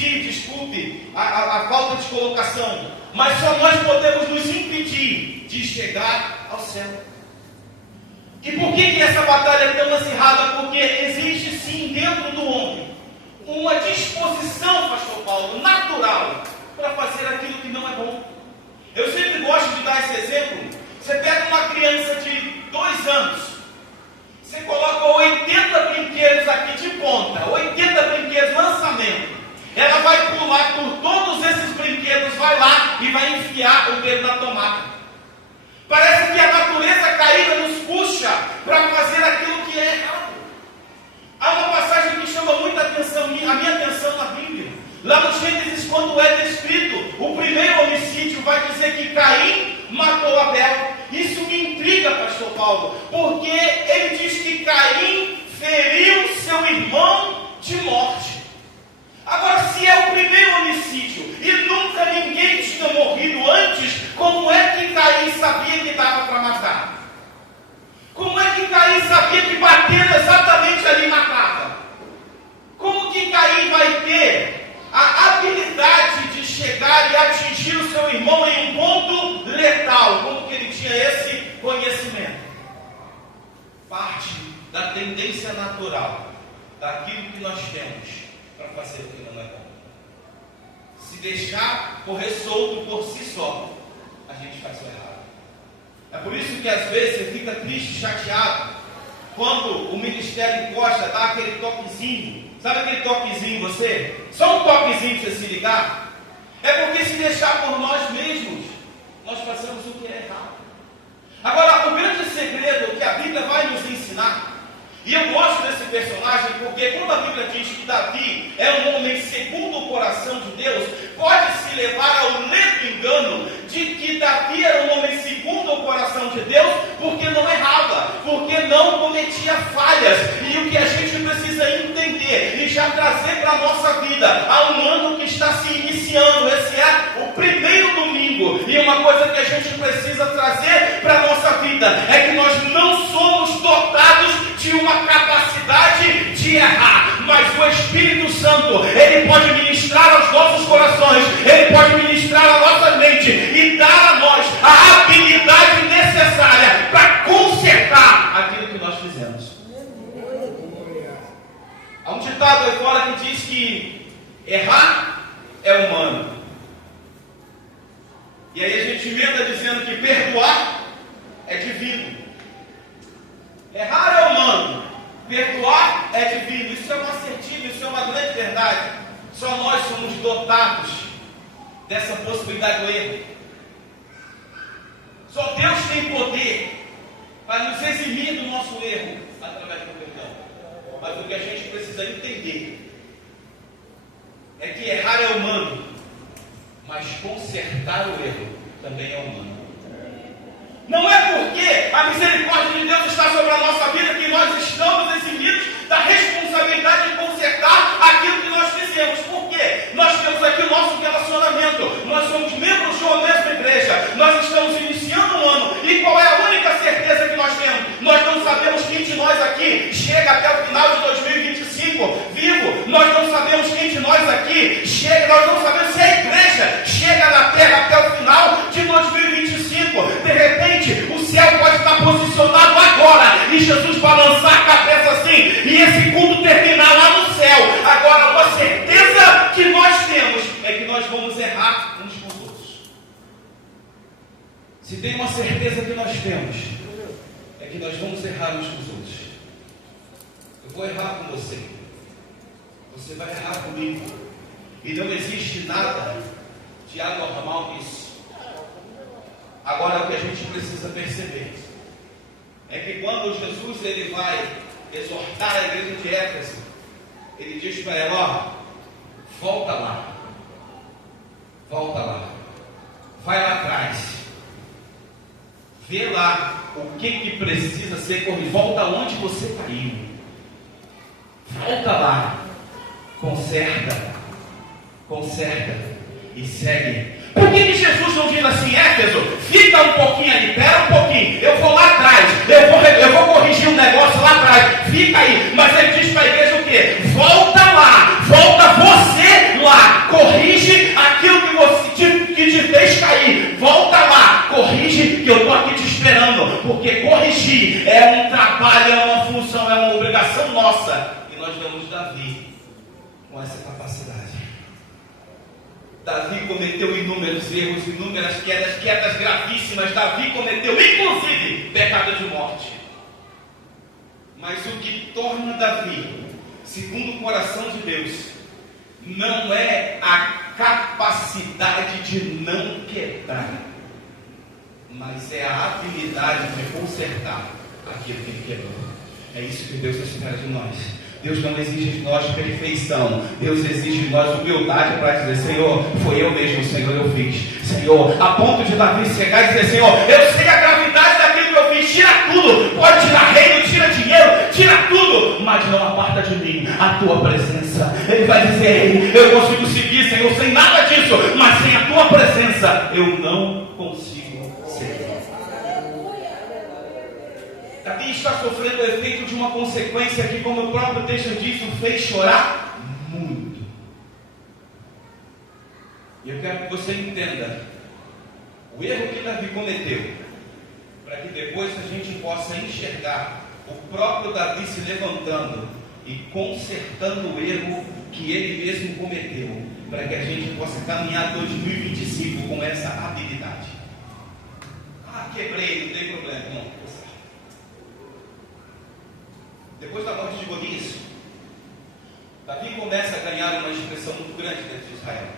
impedir, desculpe a falta de colocação, mas só nós podemos nos impedir de chegar ao céu. E por que essa batalha é tão acirrada? Porque existe sim dentro do homem uma disposição, pastor Paulo, natural, para fazer aquilo que não é bom. Eu sempre gosto de dar esse exemplo. Você pega uma criança de 2 anos, você coloca 80 brinquedos aqui de ponta, 80 brinquedos lançamento. Ela vai pular por todos esses brinquedos, vai lá e vai enfiar o dedo na tomada. Parece que a natureza caída nos puxa para fazer aquilo que é errado. Há uma passagem que chama muita atenção, a minha atenção na Bíblia. Lá no Gênesis, quando é descrito o primeiro homicídio, vai dizer que Caim matou Abel. Isso me intriga, pastor Paulo, porque ele diz que Caim feriu seu irmão de morte. Agora, se é o primeiro homicídio e nunca ninguém tinha morrido antes, como é que Caim sabia que dava para matar? Como é que Caim sabia que batendo exatamente ali matava? Como que Caim vai ter a habilidade de chegar e atingir o seu irmão em um ponto letal? Como que ele tinha esse conhecimento? Parte da tendência natural, daquilo que nós temos para fazer o que não é bom. Se deixar correr solto por si só, a gente faz o errado. É por isso que às vezes você fica triste, chateado, quando o ministério encosta, dá aquele toquezinho. Sabe aquele toquezinho em você? Só um toquezinho para você se ligar. É porque se deixar por nós mesmos, nós fazemos o que é errado. Agora, o grande segredo que a Bíblia vai nos ensinar, e eu gosto desse personagem porque quando a Bíblia diz que Davi é um homem segundo o coração de Deus, pode-se levar ao ledo engano de que Davi era um homem segundo o coração de Deus porque não errava, porque não cometia falhas. E o que a gente precisa entender e já trazer para a nossa vida, há um ano que está se iniciando, esse é o primeiro domingo, e uma coisa que a gente precisa trazer para a nossa vida é que nós não somos dotados de uma capacidade de errar, mas o Espírito Santo, ele pode ministrar aos nossos corações, ele pode ministrar à nossa mente e dar a nós a habilidade necessária para consertar aquilo que nós fizemos. Há um ditado aí fora que diz que errar é humano, e aí a gente emenda dizendo que perdoar é divino. Errar é humano, perdoar é divino. Isso é um assertivo, isso é uma grande verdade. Só nós somos dotados dessa possibilidade do erro. Só Deus tem poder para nos eximir do nosso erro através do perdão. Mas o que a gente precisa entender é que errar é humano, mas consertar o erro também é humano. Não é porque a misericórdia de Deus está sobre a nossa vida que nós estamos eximidos da responsabilidade de consertar aquilo que nós fizemos. Por quê? Nós temos aqui o nosso relacionamento. Nós somos membros de uma mesma igreja. Nós estamos iniciando um ano. E qual é a única certeza que nós temos? Nós não sabemos quem de nós aqui chega até o final de 2025 vivo. Nós não sabemos quem de nós aqui chega. Nós não sabemos se a igreja chega na terra até o final de 2025. De repente, o céu pode estar posicionado agora e Jesus balançar a cabeça assim e esse culto terminar lá no céu. Agora, uma certeza que nós temos é que nós vamos errar uns com os outros. Se tem uma certeza que nós temos, é que nós vamos errar uns com os outros. Eu vou errar com você, você vai errar comigo, e não existe nada de anormal nisso. Agora, o que a gente precisa perceber é que quando Jesus ele vai exortar a igreja de Éfeso, ele diz para ela: ó, volta lá, vai lá atrás, vê lá o que precisa ser corrigido, volta onde você caiu, volta lá, conserta e segue. Por que Jesus não diz assim: Éfeso, fica um pouquinho ali, pera um pouquinho, eu vou lá atrás, eu vou corrigir um negócio lá atrás, fica aí. Mas ele diz para a igreja o quê? Volta lá, volta você lá. é um trabalho, é uma função, é uma obrigação nossa. E nós vemos Davi com essa capacidade. Davi cometeu inúmeros erros, inúmeras quedas gravíssimas. Davi cometeu, inclusive, pecado de morte. Mas o que torna Davi, segundo o coração de Deus, não é a capacidade de não quebrar, mas é a habilidade de consertar aquilo que ele quebrou. É isso que Deus espera de nós. Deus não exige de nós perfeição. Deus exige de nós humildade para dizer: Senhor, foi eu mesmo, Senhor, eu fiz. Senhor, a ponto de Davi chegar e dizer: Senhor, eu sei a gravidade daquilo que eu fiz. Tira tudo. Pode tirar reino, tira dinheiro, tira tudo, mas não aparta de mim a tua presença. Ele vai dizer: eu consigo seguir, Senhor, sem nada disso, mas sem a tua presença eu não consigo seguir. Davi está sofrendo o efeito de uma consequência que, como o próprio texto diz, o fez chorar muito. E eu quero que você entenda o erro que Davi cometeu, para que depois a gente possa enxergar o próprio Davi se levantando e consertando o erro que ele mesmo cometeu, para que a gente possa caminhar 2025 com essa habilidade. Quebrei, não tem problema, não. Depois da morte de Golias, Davi começa a ganhar uma expressão muito grande dentro de Israel.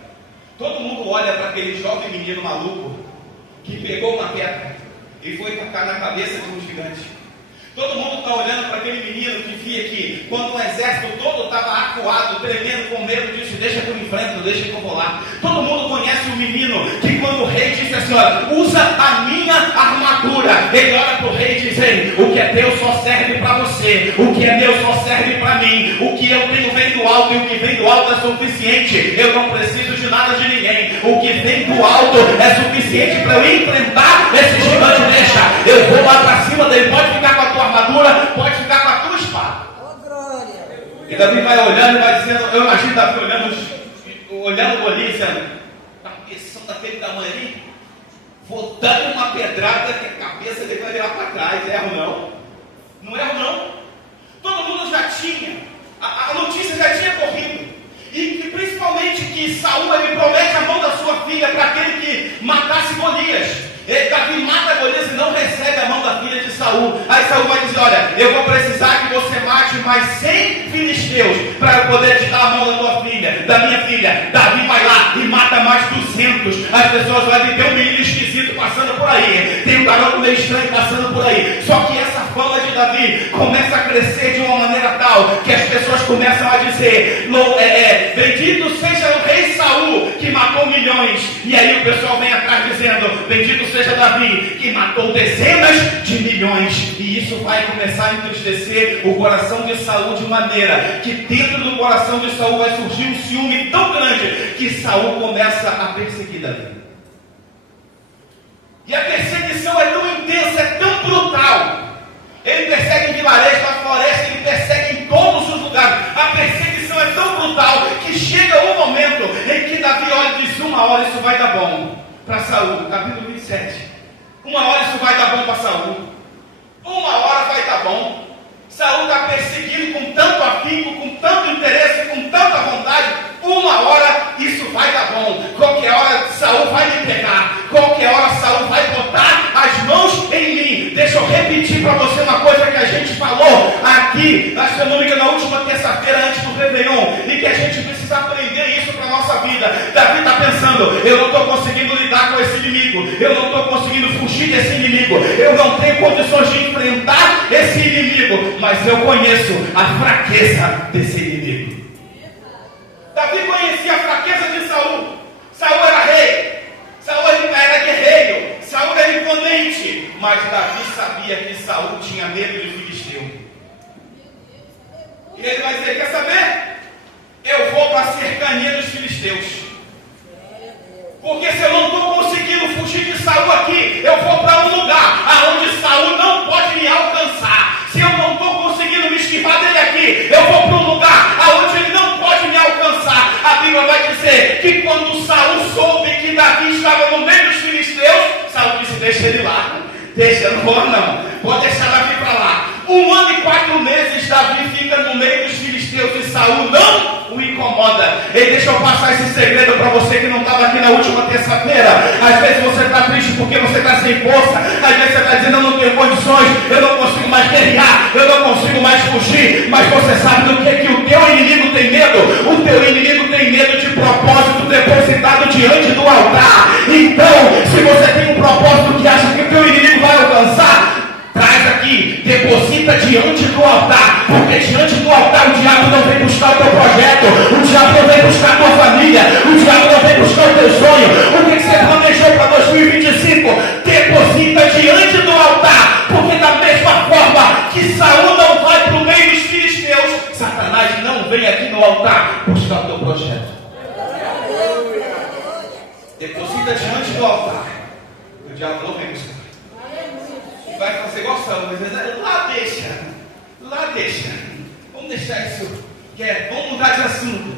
Todo mundo olha para aquele jovem menino maluco que pegou uma pedra e foi tacar na cabeça de um gigante. Todo mundo está olhando para aquele menino que via que, quando o exército todo estava acuado, tremendo, com medo, disse: deixa que eu enfrento, deixa que eu vou lá. Todo mundo conhece o menino que, quando o rei disse assim: olha, usa a minha armadura, ele olha para o rei e diz: ei, o que é teu só serve para você, o que é meu só serve para mim, o que eu tenho vem do alto e o que vem do alto é suficiente, eu não preciso de nada de ninguém, o que vem do alto é suficiente para eu enfrentar esse gigante. Deixa, eu vou lá para cima dele, pode ficar com a tua armadura, pode ficar com a tua espada. E Davi vai olhando e vai dizendo: eu imagino Davi olhando o Golias, dizendo: cabeção daquele tamanho ali, vou dar uma pedrada que a cabeça dele vai virar para trás. Erro não? Não erro não? Todo mundo já tinha, a notícia já tinha corrido. E principalmente que Saul, ele promete a mão da sua filha para aquele que matasse Golias. Davi mata Golias e não recebe a mão da filha de Saul. Aí Saul vai dizer: olha, eu vou precisar que você mate mais 100 filisteus para eu poder te dar a mão da tua filha, da minha filha. Davi vai lá e mata mais 200. As pessoas vão dizer: tem um menino esquisito passando por aí, tem um garoto meio estranho passando por aí. Só que essa fama de Davi começa a crescer de uma maneira tal que as pessoas começam a dizer: bendito seja o rei Saul que matou milhões. E aí o pessoal vem atrás dizendo: bendito seja Davi que matou dezenas de milhões. E isso vai começar a entristecer o coração de Saul de maneira que dentro do coração de Saul vai surgir um ciúme tão grande que Saul começa a perseguir Davi. E a perseguição é tão intensa, é tão brutal. Ele persegue em vilarejo, na floresta, ele persegue em todos os lugares. A perseguição é tão brutal que chega um momento em que Davi olha e diz: uma hora isso vai dar bom para Saul. Capítulo 27. Uma hora isso vai dar bom para Saul. Uma hora vai dar bom. Saul está perseguindo com tanto afinco, com tanto interesse, com tanta vontade. Uma hora isso vai dar bom. Qualquer hora Saul vai me pegar. Qualquer hora Saul vai botar as mãos em mim. Deixa eu repetir para você uma coisa que a gente falou aqui, se eu não me engano, na última terça-feira antes do Réveillon, e que a gente precisa aprender isso para a nossa vida. Davi está pensando: eu não estou conseguindo lidar com esse inimigo, eu não estou conseguindo fugir desse inimigo, eu não tenho condições de enfrentar esse inimigo, mas eu conheço a fraqueza desse inimigo. Davi conhecia a fraqueza de Saul. Saul era rei, Saul era guerreiro, Saul era imponente, mas Davi sabia que Saul tinha medo de Filisteu. E ele vai dizer: quer saber? Eu vou para a cercania dos filisteus. Porque se eu não estou conseguindo fugir de Saul aqui, eu vou para um lugar aonde Saul não pode me alcançar. Se eu não estou conseguindo me esquivar dele aqui, eu vou para um lugar aonde ele não pode me alcançar. A Bíblia vai dizer que quando Saul soube que Davi estava no meio dos filisteus, Saul disse: deixa ele lá, deixa, eu não vou não. pode deixar Davi para lá. 1 ano e 4 meses Davi fica no meio dos filisteus e Saul não o incomoda. E deixa eu passar esse segredo para você que não estava aqui na última terça-feira. Às vezes você está triste porque você está sem força. Às vezes você está dizendo, eu não tenho condições, eu não consigo mais guerrear, eu não consigo mais fugir. Mas você sabe do que o teu inimigo tem medo? O teu inimigo tem medo de propósito depositado diante do altar. Então, se você tem um propósito que acha que o teu inimigo vai alcançar, traz aqui, deposita diante do altar, porque diante do altar o diabo não vem buscar o teu projeto, o diabo não vem buscar a tua família, o diabo não vem buscar o teu sonho. O que você planejou para 2025? Deposita diante do altar, porque da mesma forma que Saul não vai para o meio dos filisteus, Satanás não vem aqui no altar buscar o teu projeto. Deposita diante do altar, o diabo não vem buscar. Vai fazer igual Saul, mas lá deixa. Vamos deixar isso quieto, vamos mudar de assunto.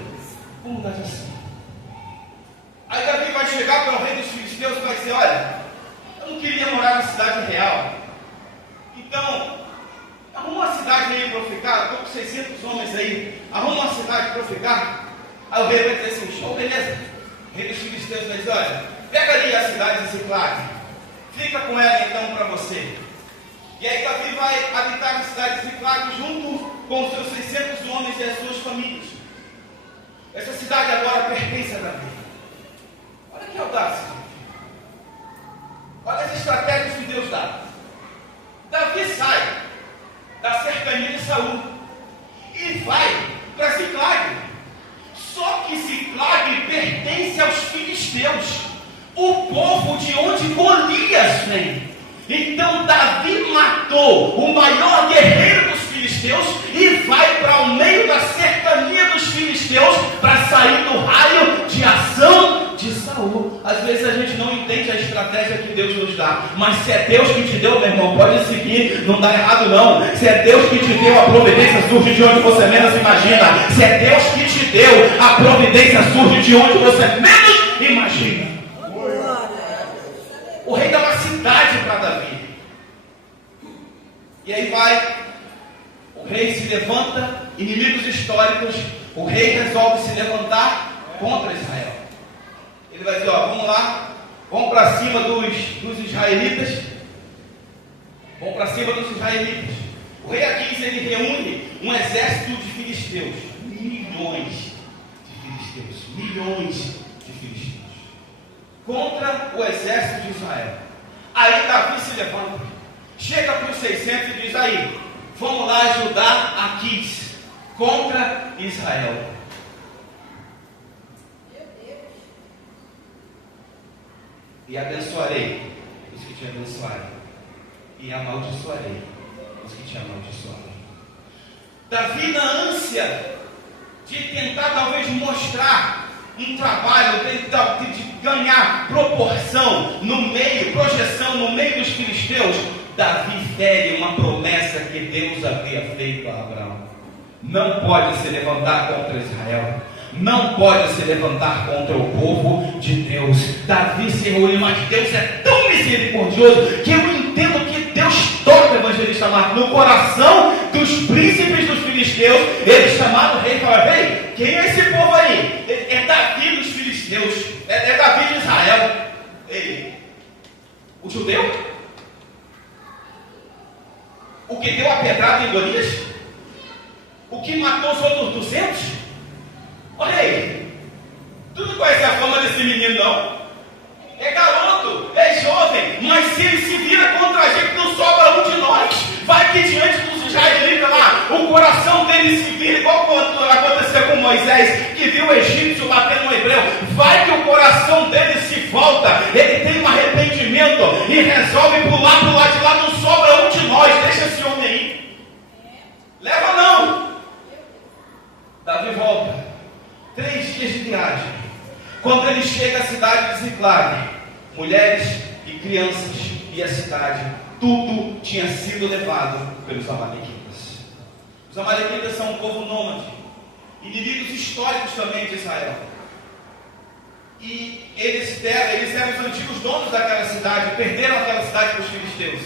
Aí Davi vai chegar para o rei dos filisteus e vai dizer, olha, eu não queria morar na cidade real. Então, arruma uma cidade aí para eu ficar, estou com 600 homens aí, arruma uma cidade para eu ficar. Aí o rei vai dizer assim, show, beleza. O rei dos filisteus vai dizer, olha, pega ali a cidade de Ziclag, fica com ela então para você. E aí Davi vai habitar na cidade de Ziclag junto com os seus 600 homens e as suas famílias. Essa cidade agora pertence a Davi. Olha que audácia. Olha as estratégias que Deus dá. Davi sai da cercania de Saul e vai para Ziclag. Só que Ziclag pertence aos filisteus, o povo de onde Golias vem. Então Davi matou o maior guerreiro dos filisteus e vai para o meio da cercania dos filisteus para sair do raio de ação de Saul. Às vezes a gente não entende a estratégia que Deus nos dá, mas se é Deus que te deu, meu irmão, pode seguir, não dá errado não. Se é Deus que te deu, a providência surge de onde você menos imagina. Se é Deus que te deu, a providência surge de onde você menos imagina. O rei dá uma cidade para Davi. E aí o rei se levanta, inimigos históricos, o rei resolve se levantar contra Israel. Ele vai dizer, vamos lá, vamos para cima dos israelitas. Vamos para cima dos israelitas. O rei Aquis, ele reúne um exército de filisteus. Milhões de filisteus. Contra o exército de Israel. Aí Davi se levanta, chega para os 600 e diz, aí, vamos lá ajudar Aquis contra Israel. E abençoarei os que te abençoarem, e amaldiçoarei os que te amaldiçoarem. Davi, na ânsia de tentar talvez mostrar um trabalho, de ganhar proporção no meio, projeção no meio dos filisteus, Davi fere uma promessa que Deus havia feito a Abraão. Não pode se levantar contra Israel, não pode se levantar contra o povo de Deus. Davi se reúne, mas Deus é tão misericordioso que eu entendo que Deus toca o evangelista Marcos no coração dos príncipes dos filisteus. Eles chamaram o rei e falaram, rei, quem é esse povo aí? É Davi dos filisteus, é Davi de Israel. Ei, o judeu? O que deu a pedrada em Golias? O que matou os outros 200? Olha aí, tu não conhece a fama desse menino não? É garoto, é jovem, mas se ele se vira contra a gente, não sobra um de nós. Vai que diante dos israelitas lá, o coração dele se vira, igual quando aconteceu com Moisés, que viu o egípcio batendo no hebreu. Vai que o coração dele se volta, ele tem um arrependimento e resolve pular para o lado de lá, não sobra um de nós, deixa esse homem aí. Leva não. Davi volta, 3 dias de viagem. Quando ele chega à cidade de Ziclag, mulheres e crianças e a cidade, tudo tinha sido levado pelos amalequitas. Os amalequitas são um povo nômade, inimigos históricos também de Israel. E eles eram os antigos donos daquela cidade, perderam aquela cidade para os filisteus.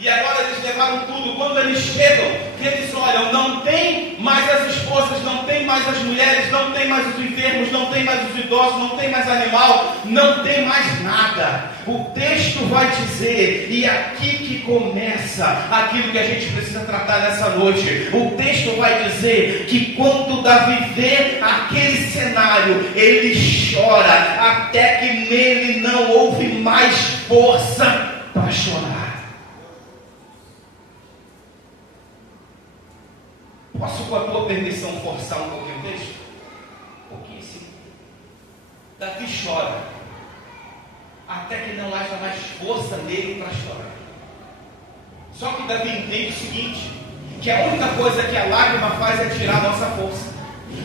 E agora eles levaram tudo. Quando eles chegam, eles olham, não tem mais as esposas, não tem mais as mulheres, não tem mais os enfermos, não tem mais os idosos, não tem mais animal, não tem mais nada. O texto vai dizer, e aqui que começa aquilo que a gente precisa tratar nessa noite. O texto vai dizer que quando Davi vê aquele cenário, ele chora, até que nele não houve mais força para chorar. Posso, com a tua permissão, forçar um pouquinho o texto? Um pouquinho sim. Davi chora, até que não haja mais força nele para chorar. Só que Davi entende o seguinte, que a única coisa que a lágrima faz é tirar a nossa força.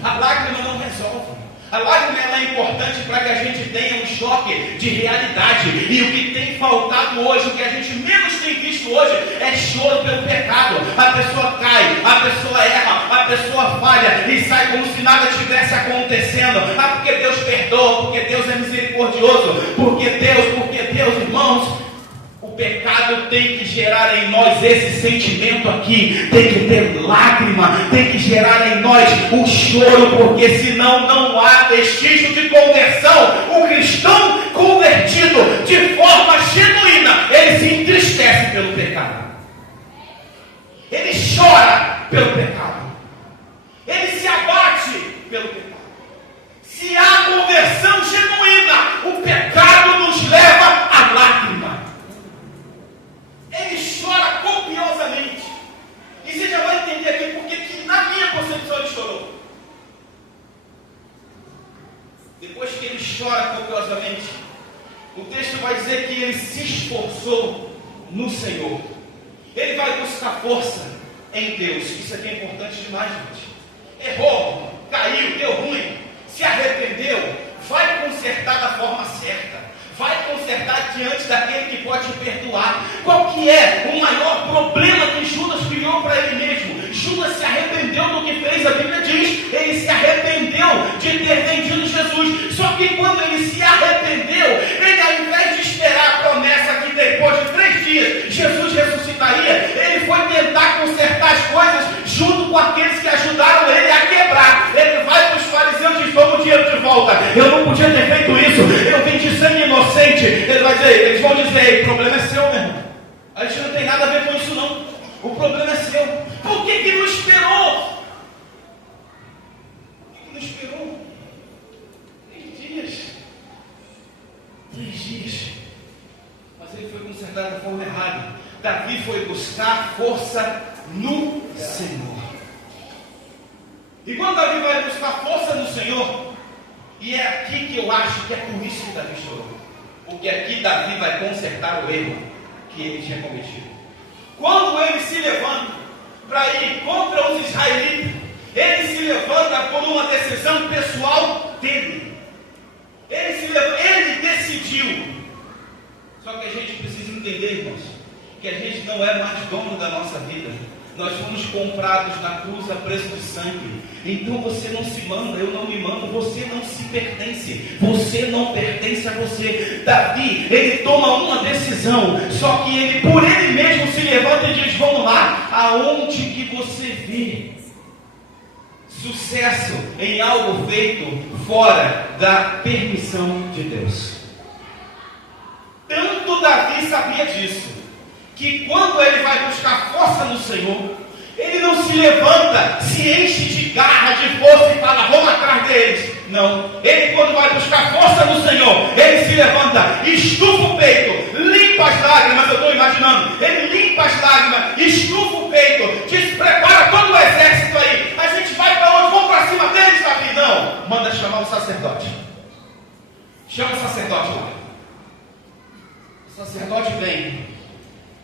A lágrima não resolve. A lágrima ela é importante para que a gente tenha um choque de realidade. E o que tem faltado hoje, o que a gente menos tem visto hoje, é choro pelo pecado. A pessoa cai, a pessoa erra, a pessoa falha e sai como se nada tivesse acontecendo. Ah, porque Deus perdoa, porque Deus é misericordioso, porque Deus, irmãos, o pecado tem que gerar em nós esse sentimento aqui, tem que ter lágrima, tem que gerar em nós o choro, porque senão não há vestígio de conversão. O cristão convertido de forma genuína, ele se entristece pelo pecado, ele chora pelo pecado, ele se abate pelo pecado. Se há conversão genuína, o pecado nos leva à lágrima. Ele chora copiosamente. E você já vai entender aqui porque que na minha concepção ele chorou. Depois que ele chora copiosamente, o texto vai dizer que ele se esforçou no Senhor. Ele vai buscar força em Deus. Isso aqui é importante demais, gente. Errou, caiu, deu ruim, se arrependeu, vai consertar da forma certa. Vai consertar diante daquele que pode te perdoar. Qual que é o maior problema que Judas criou para ele mesmo? Judas se arrependeu do que fez, a Bíblia diz. Ele se arrependeu de ter vendido Jesus. Só que quando ele se arrependeu, ele ao invés de esperar a promessa que depois de 3 dias Jesus ressuscitaria, ele foi tentar consertar as coisas junto com aqueles que ajudaram ele a quebrar. Ele vai para os fariseus e diz, toma o dinheiro de volta. Eu não podia ter feito isso. Eu vendi sangue inocente. Eles vão dizer, o problema é seu, meu irmão. A gente não tem nada a ver com isso não. O problema é seu. Por que não esperou? Por que não esperou? 3 dias. 3 dias. Mas ele foi consertado da forma errada. Davi foi buscar força no Senhor. E quando Davi vai buscar força no Senhor, e é aqui que eu acho que é por isso que Davi chorou. Porque aqui Davi vai consertar o erro que ele tinha cometido. Quando ele se levanta para ir contra os israelitas, ele se levanta por uma decisão pessoal dele. Ele decidiu. Só que a gente precisa entender, irmãos, que a gente não é mais dono da nossa vida. Nós fomos comprados na cruz a preço de sangue. Então você não se manda, eu não me mando, você não se pertence. Você não pertence a você. Davi, ele toma uma decisão, só que ele, por ele mesmo, se levanta e diz, vamos lá, aonde que você vê sucesso em algo feito fora da permissão de Deus? Tanto Davi sabia disso, que quando ele vai buscar força no Senhor, ele não se levanta, se enche de garra, de força e fala, vamos atrás deles. Não, ele quando vai buscar força no Senhor, ele se levanta, estufa o peito, limpa as lágrimas, eu estou imaginando, ele limpa as lágrimas, estufa o peito, diz, prepara todo o exército aí, a gente vai para onde? Vamos para cima deles, Davi? Não, manda chamar o sacerdote, chama o sacerdote lá. O sacerdote vem,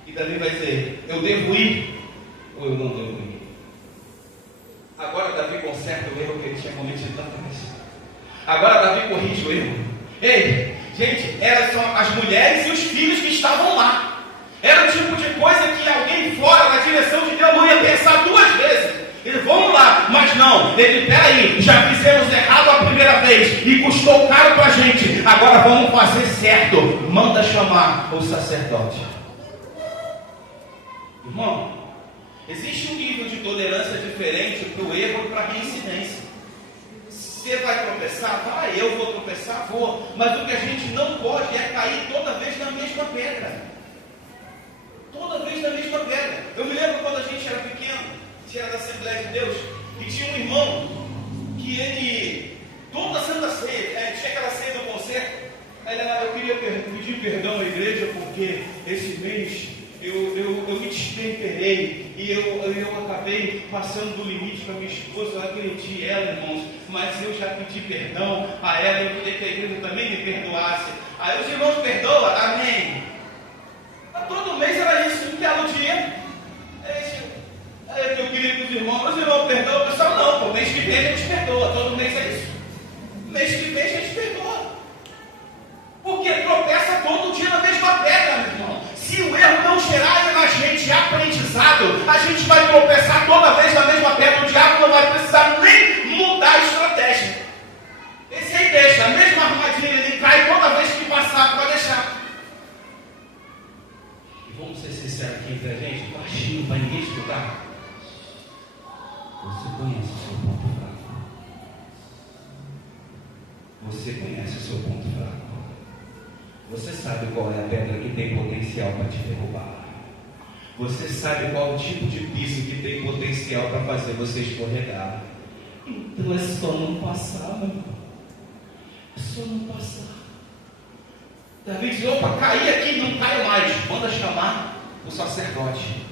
e Davi vai dizer, eu devo ir ou eu não devo ir? Agora Davi conserta o erro que ele tinha cometido tanta vez. Agora Davi corrige o erro. Ei, gente, eram só as mulheres e os filhos que estavam lá. Era o tipo de coisa que alguém fora da direção de Deus não ia pensar 2 vezes. Eles vão lá, mas não, ele, peraí, já fizemos errado a primeira vez e custou caro pra gente, agora vamos fazer certo. Manda chamar o sacerdote. Irmão, existe um nível de tolerância diferente para o erro e para a reincidência. Você vai tropeçar? Vai. Eu vou tropeçar? Vou. Mas o que a gente não pode é cair toda vez na mesma pedra. Toda vez na mesma pedra. Eu me lembro quando a gente era pequeno, a gente era da Assembleia de Deus, e tinha um irmão que ele, toda Santa Ceia, tinha aquela ceia do concerto. Aí eu queria pedir perdão à igreja porque esse mês eu me destemperei e eu acabei passando do limite para minha esposa. Eu agredi ela, irmãos, mas eu já pedi perdão a ela. Eu queria que a igreja também me perdoasse. Aí os irmãos perdoam, amém. Mas todo mês era isso, um belo dia. Aí eu queria que os irmãos perdoam. O pessoal não, pô, mês que vem a gente perdoa. Todo mês é isso. Mês que vem a gente perdoa. Porque tropeça todo dia na mesma pedra, meu irmão. Se o erro não gerar na gente aprendizado, a gente vai tropeçar toda vez na mesma pedra. O diabo não vai precisar nem mudar a estratégia. Esse aí deixa, a mesma armadilha, ele cai toda vez que passar, pode deixar. E vamos ser sinceros aqui entre a gente, baixinho para ninguém escutar. Você conhece o seu ponto fraco. Você conhece o seu ponto fraco. Você sabe qual é a pedra que tem potencial para te derrubar. Você sabe qual o tipo de piso que tem potencial para fazer você escorregar. Então é só não passar, meu irmão. É só não passar. Davi diz, opa, caí aqui, não caio mais. Manda chamar o sacerdote.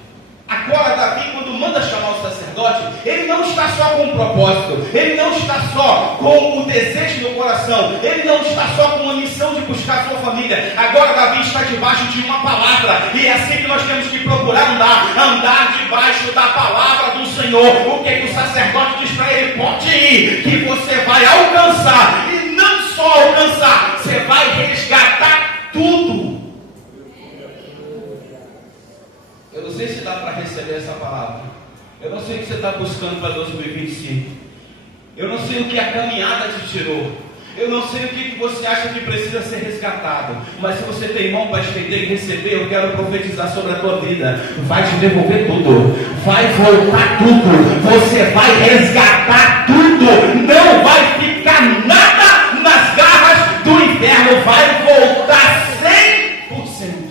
Agora Davi, quando manda chamar o sacerdote, ele não está só com um propósito, ele não está só com o desejo no coração, ele não está só com uma missão de buscar a sua família. Agora Davi está debaixo de uma palavra, e é assim que nós temos que procurar andar debaixo da palavra do Senhor. O que o sacerdote diz para ele? Pode ir, que você vai alcançar, e não só alcançar, você vai resgatar tudo. Eu não sei se dá para receber essa palavra. Eu não sei o que você está buscando para 2025. Eu não sei o que a caminhada te tirou. Eu não sei o que você acha que precisa ser resgatado. Mas se você tem mão para estender e receber, eu quero profetizar sobre a tua vida. Vai te devolver tudo. Vai voltar tudo. Você vai resgatar tudo. Não vai ficar nada nas garras do inferno. Vai voltar 100%.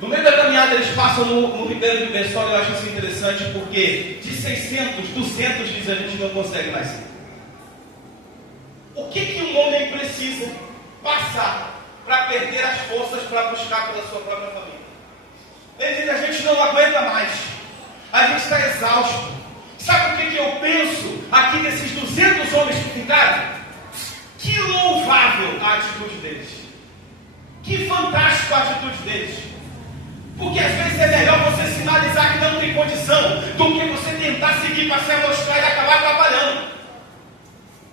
No meio da caminhada eles passam no Ribeiro de Bençol. Eu acho isso interessante porque de 600, 200 diz a gente não consegue mais. O que um homem precisa passar para perder as forças para buscar pela sua própria família? Ele diz, a gente não aguenta mais, a gente está exausto. Sabe o que eu penso aqui desses 200 homens que ficaram? Que louvável a atitude deles, que fantástico a atitude deles. Porque às vezes é melhor você sinalizar que não tem condição do que você tentar seguir para se amostrar e acabar atrapalhando.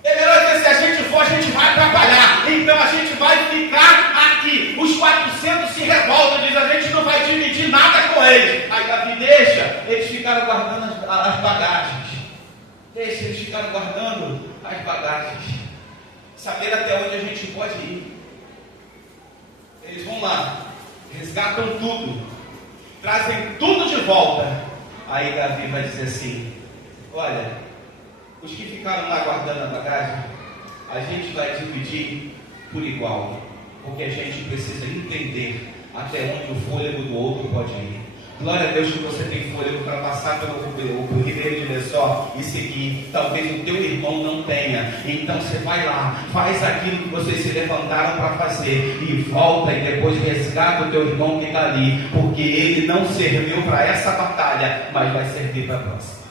É melhor dizer, se a gente for, a gente vai atrapalhar. Então a gente vai ficar aqui. Os 400 se revoltam, diz, a gente não vai dividir nada com eles. Aí Davi deixa, eles ficaram guardando as bagagens. Deixa, eles ficaram guardando as bagagens. Saber até onde a gente pode ir. Eles vão lá, resgatam tudo, trazem tudo de volta. Aí Davi vai dizer assim, olha, os que ficaram lá guardando a bagagem, a gente vai dividir por igual, porque a gente precisa entender até onde o fôlego do outro pode ir. Glória a Deus que você tem fôlego para passar pelo Ribeiro de Bençol e seguir. Talvez o teu irmão não tenha. Então você vai lá, faz aquilo que vocês se levantaram para fazer e volta e depois resgata o teu irmão que está ali, porque ele não serviu para essa batalha, mas vai servir para a próxima.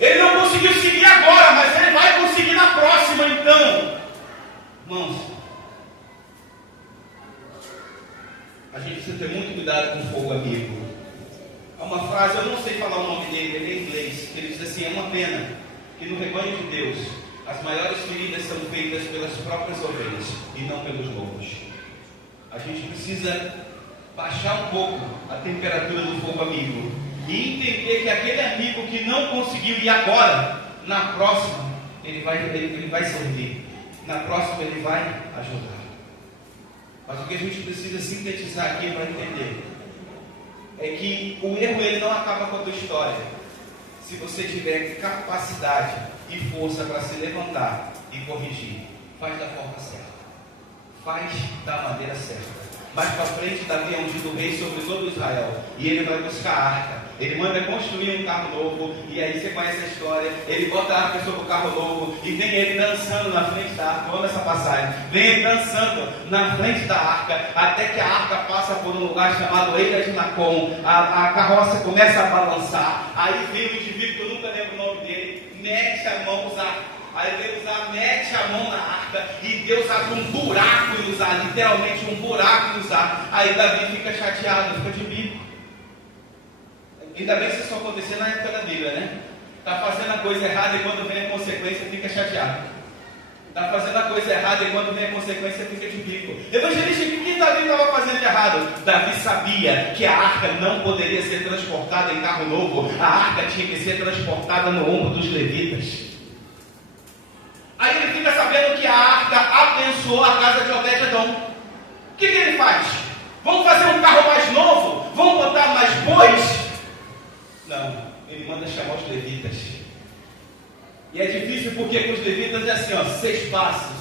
Ele não conseguiu seguir agora, mas ele vai conseguir na próxima. Então, irmãos, a gente precisa ter muito cuidado com o fogo amigo. Há uma frase, eu não sei falar o nome dele, ele é em inglês, que ele diz assim, é uma pena que no rebanho de Deus as maiores feridas são feitas pelas próprias ovelhas e não pelos lobos. A gente precisa baixar um pouco a temperatura do fogo amigo e entender que aquele amigo que não conseguiu ir agora, na próxima ele vai servir, na próxima ele vai ajudar. Mas o que a gente precisa sintetizar aqui para entender é que o erro ele não acaba com a tua história. Se você tiver capacidade e força para se levantar e corrigir, faz da forma certa, faz da maneira certa. Mais para frente, Davi é ungido rei sobre todo Israel, e ele vai buscar a arca. Ele manda construir um carro novo, e aí você conhece a história. Ele bota a arca sobre o carro novo, e vem ele dançando na frente da arca. Olha essa passagem, vem ele dançando na frente da arca, até que a arca passa por um lugar chamado Eira de Nacon. A carroça começa a balançar. Aí vem o indivíduo, que eu nunca lembro o nome dele, mete a mão, aí Deus mete a mão na arca, e Deus abre um buraco em usar, literalmente um buraco em usar. Aí Davi fica chateado, fica de bico. Ainda bem que isso só acontecia na época da Bíblia, né? Está fazendo a coisa errada e quando vem a consequência fica chateado. Está fazendo a coisa errada e quando vem a consequência fica de bico. Evangelista, o que Davi estava fazendo de errado? Davi sabia que a arca não poderia ser transportada em carro novo. A arca tinha que ser transportada no ombro dos levitas. Aí ele fica sabendo que a arca abençoou a casa de Obed-Edom. O que ele faz? Vamos fazer um carro mais novo? Vamos botar mais bois? Não, ele manda chamar os levitas. E é difícil porque com os levitas é assim, ó, 6 passos,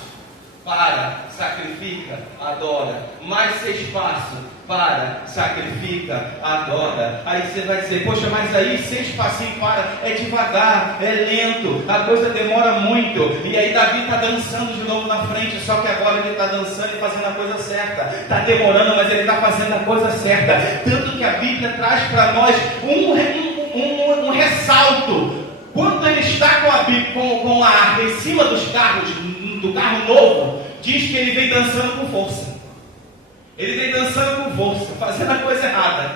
para, sacrifica, adora. Mais 6 passos, para, sacrifica, adora. Aí você vai dizer, poxa, mas aí 6 passinhos para, é devagar, é lento, a coisa demora muito. E aí Davi está dançando de novo na frente, só que agora ele está dançando e fazendo a coisa certa. Está demorando, mas ele está fazendo a coisa certa. Tanto que a Bíblia traz para nós um ressalto. Quando ele está com a arca em cima dos carros, do carro novo, diz que ele vem dançando com força. Ele vem dançando com força, fazendo a coisa errada.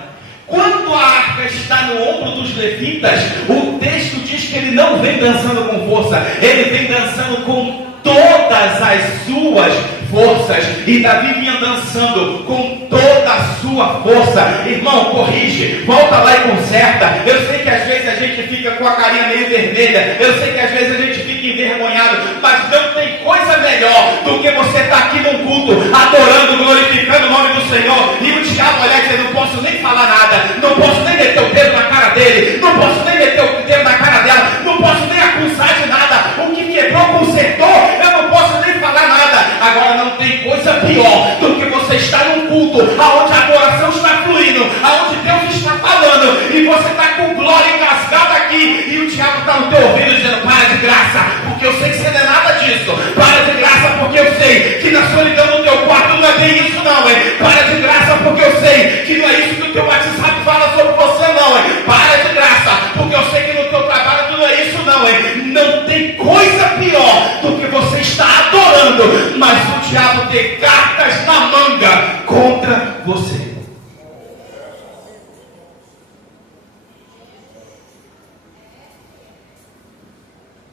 Quando a arca está no ombro dos levitas, o texto diz que ele não vem dançando com força, ele vem dançando com todas as suas forças. E Davi vinha dançando com toda a sua força. Irmão, corrige, volta lá e conserta. Eu sei que às vezes a gente fica com a carinha meio vermelha, eu sei que às vezes a gente fica envergonhado, mas não tem coisa melhor do que você estar aqui num culto, adorando, glorificando o nome do Senhor, e o diabo olhar e dizer, não posso nem falar nada, não posso nem meter o dedo na cara dele, não posso nem meter o dedo na cara dela, não posso nem acusar de nada. O que quebrou, consertou, eu não posso nem falar nada. Agora não tem coisa pior do que você estar num culto onde a adoração está fluindo, onde Deus está falando, e você está com glória engasgada aqui, e o diabo está no teu ouvido dizendo, para de graça, porque eu sei que você não é nada disso. Para de graça, porque eu sei que na solidão no teu quarto não é bem isso não, hein? Para de graça, porque eu sei que não é isso que o teu WhatsApp fala sobre você não, hein? Para de graça, porque eu sei que no teu trabalho não é isso não, hein? Não tem coisa pior do que você estar adorando, mas o diabo ter cartas na manga contra você.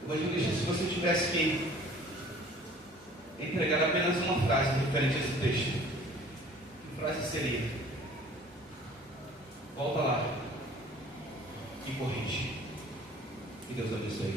Evangelista, se você tivesse que entregar apenas uma frase referente a esse texto, que frase seria? Volta lá e corrige. Que Deus abençoe.